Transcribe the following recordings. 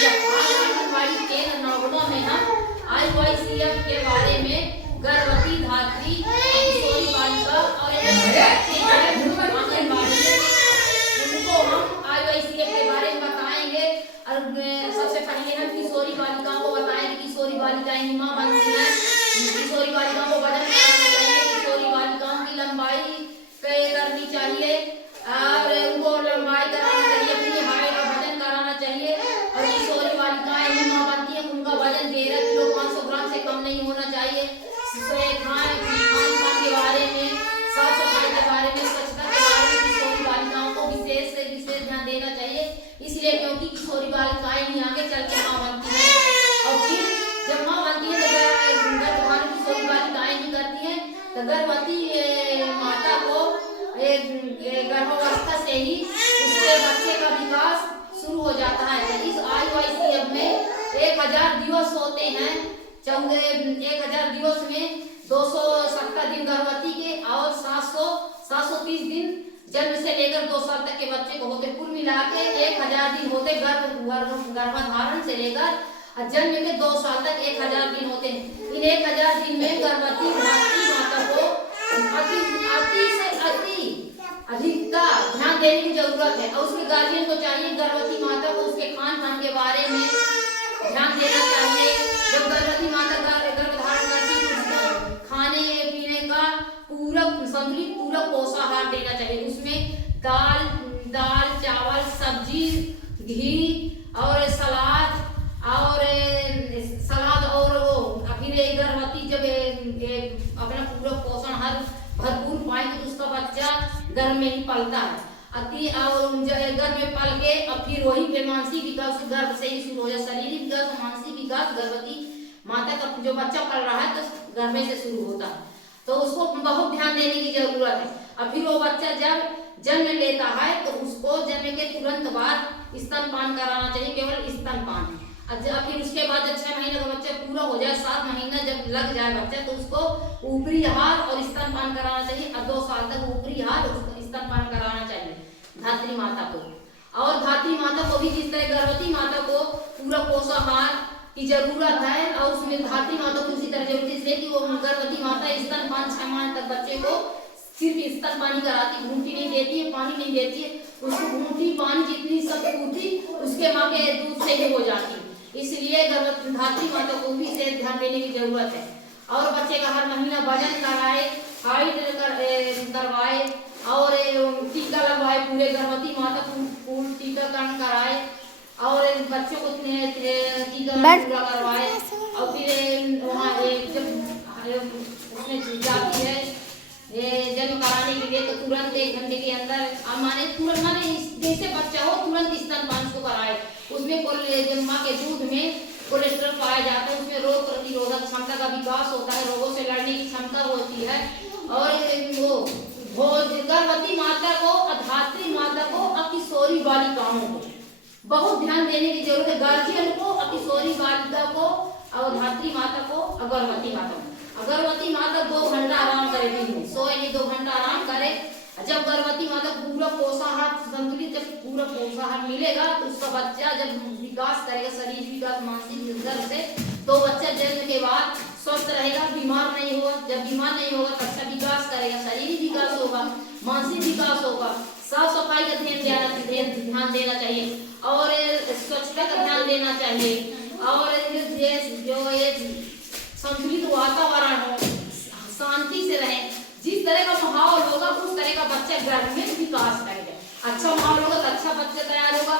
आज आंगनबाड़ी केंद्र नवगुना में हम IYCF के बारे में गर्भवती धात्री किशोरी बालिका और आंगनबाड़ी उनको हम IYCF के बारे में बताएंगे। और सबसे पहले हम किशोरी बालिकाओं को बताएंगे। किशोरी बालिकाएं ही मां बनती हैं। किशोरी बालिकाओं को वजन कराना चाहिए। किशोरी बालिकाओं की लंबाई करनी चाहिए और उनको लंबाई करानी चाहिए, अपनी हाइट और वजन कराना चाहिए। और किशोरी बालिकाएं ही मां बनती हैं, उनका वजन 13 किलो 500 ग्राम से कम नहीं होना चाहिए। खान पान के बारे में, साफ सफाई के बारे में, स्वच्छता के बारे में किशोरी बालिकाओं को विशेष ध्यान देना चाहिए। इसलिए क्योंकि किशोरी बालिकाएं ही आगे चल के मां बनती हैं और फिर जब मां बनती है तो गर्भधारण किशोरी बालिकाएं ही करती हैं। तो गर्भवती माता को गर्भावस्था से ही उसके बच्चे का विकास शुरू हो जाता है। तो इस IYCF में 1000 दिवस होते हैं। 1000 दिवस में 270 दिन गर्भवती के और 730 दिन जन्म से लेकर 2 साल तक के बच्चे को होते। कुल मिला के 1000 दिन होते गर्भधारण से लेकर जन्म के 2 साल तक 1000 दिन होते हैं। इन 1000 दिन में गर्भवती माता को अति से अधिकता ध्यान देने की जरूरत है। और उसके गार्जियन को चाहिए गर्भवती माता को उसके खान पान के बारे में ध्यान देना चाहिए। जब गर्भवती माता गर्भधारण करती है उसको खाने पीने का संतुलित पूरक पोषाहार देना चाहिए। उसमें दाल चावल सब्जी घी और सलाद और वो फिर गर्भवती जब अपना पूरक पोषण हर भरपूर पाएगी तो उसका बच्चा गर्भ में ही पलता है। गर्भ में पल के और फिर वही पे मानसिक विकास गर्भ से ही शुरू हो जाए। शारीरिक विकास और मानसिक विकास गर्भवती माता का जो बच्चा पल रहा है तो गर्भ में से शुरू होता है। तो उसको बहुत ध्यान देने की जरूरत है। और फिर वो बच्चा जब जन्म लेता है तो उसको जन्म के तुरंत बाद स्तनपान कराना चाहिए, केवल स्तनपान। फिर उसके बाद जब 6 महीने का बच्चा पूरा हो जाए, 7 महीना जब लग जाए बच्चा तो उसको ऊपरी आहार और स्तनपान कराना चाहिए। और 2 साल तक ऊपरी आहार और स्तनपान कराना चाहिए धात्री माता को। और धात्री माता को भी जिस तरह गर्भवती माता को पूरा पोषाहार की जरूरत है और उसमें धात्री माता को उसी तरह जरूरत है, इसलिए कि वो गर्भवती माता स्तनपान 6 माह तक बच्चे को सिर्फ स्तनपान कराती, घूंटी नहीं देती है, पानी नहीं देती है। उसको घूंटी पानी जितनी सब पूर्ति उसके माँ के दूध से ही हो जाती है। इसलिए गर्भवती धात्री माता को भी से ध्यान देने की जरूरत है। और बच्चे का हर महीना वजन कराए, हाइट करवाए और टीका लगवाए। पूरे गर्भवती माता को पूर्ण टीकाकरण कराए और बच्चों को टीका पूरा करवाए। और फिर वहाँ जब उसमें जाती है जन्म कराने के लिए तो तुरंत 1 घंटे के अंदर माने जैसे बच्चा हो तुरंत स्तनपान उसको कराए। उसमें जब माँ के दूध में कोलेस्ट्रॉल पाया जाता है, उसमें रोग प्रतिरोधक क्षमता का विकास होता है, रोगों से लड़ने की क्षमता होती है। और वो गर्भवती माता को धात्री माता को और किशोरी बालिकाओं को बहुत ध्यान देने की जरूरत है। गार्जियन को और किशोरी बालिका को और धात्री माता को और गर्भवती माता को। गर्भवती माता 2 घंटा आराम करे दिन में, सोए नहीं 2 घंटा आराम करे। जब गर्भवती माता पूरा पोषाहार संतुलित जब पूरा पोषाहार मिलेगा तो उसका बच्चा जब विकास करेगा, शरीर विकास मानसिक विकास से, तो बच्चा जन्म के बाद स्वस्थ रहेगा, बीमार नहीं होगा। जब बीमार नहीं होगा तो अच्छा विकास करेगा, शारीरिक विकास होगा, मानसिक विकास होगा। साफ सफाई का ध्यान देना चाहिए और स्वच्छता का ध्यान देना चाहिए। और जो ये संतुलित वातावरण हो, शांति से रहे, जिस तरह का माहौल होगा उस तरह का बच्चा गर्भ में विकास करेगा। अच्छा माहौल होगा तो अच्छा बच्चा तैयार होगा।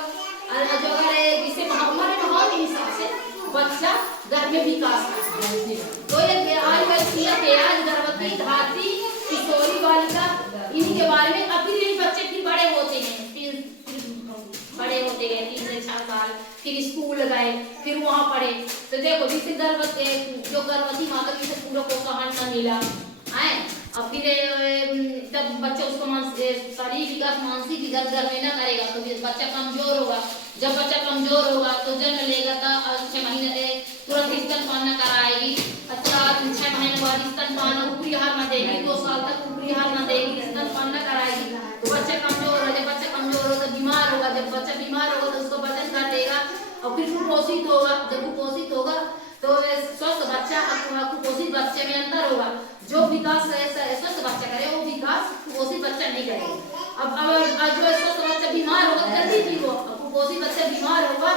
जो अगर जिससे हमारे माहौल के हिसाब से बच्चा गर्भ में विकास करेगा। तो ये आज गर्भवती धात्री किशोरी बालिका इन्हीं के बारे में। अभी ये बच्चे फिर बड़े होते हैं, फिर बड़े होते गए 3 से 4 साल, फिर स्कूल गए, फिर वहाँ पढ़े। तो देखो जिससे गर्भवती माता की पूरा पोषाहार न मिला है और फिर जब बच्चा उसको शारीरिक विकास मानसिक विकास गर्भ में न करेगा तो बच्चा कमजोर होगा। जब बच्चा कमजोर होगा तो जन्म लेगा तो 6 महीने तुरंत स्तनपान न कराएगी। 6 महीने बाद स्तनपान ऊपरी आहार न देगी, 2 साल तक ऊपरी आहार न देगी, स्तनपान न कराएगी तो बच्चा कमजोर होगा। जब बच्चा कमजोर होगा तो बीमार होगा। जब बच्चा बीमार होगा तो उसको वजन घटेगा और फिर कुपोषित होगा। जब कुपोषित होगा तो स्वस्थ बच्चा कुपोषित बच्चे में अंतर होगा। जो विकास स्वस्थ बच्चा करे वो विकास कुपोषित बच्चा नहीं करेगा। अब जो स्वस्थ बच्चा बीमार होगा जल्दी ठीक होगा, कुपोषित बच्चा बीमार होगा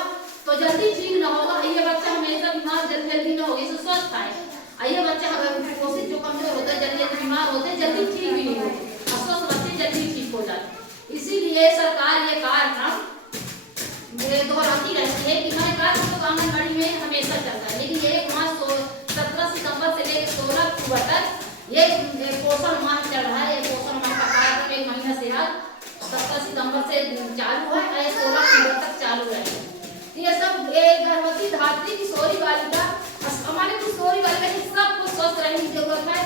तो जल्दी ठीक ना होगा। ये बच्चा हमेशा बीमार जल्दी जल्दी ना होगा, इसे स्वस्थ है। ये बच्चा अगर कुपोषित जो कमजोर होता है जल्दी जल्दी बीमार होते हैं, जल्दी ठीक भी नहीं होते, अस्वस्थ बच्चे जल्दी ठीक हो जाते। इसीलिए सरकार ये कार्यक्रम दोहराती रहती है कि हमारे कार्यक्रम तो आंगनबाड़ी में हमेशा चलता है, लेकिन ये माह 17 सितंबर से लेकर 16 अक्टूबर तक ये पोषण माह चल रहा है। ये पोषण माह का कार्यक्रम 1 महीना से आज 17 सितंबर से चालू है और 16 अक्टूबर तक चालू रहेगा। ये सब गर्भवती धात्री किशोरी बालिका, हमारे किशोरी बालिका सबको स्वस्थ रहने की जरूरत है।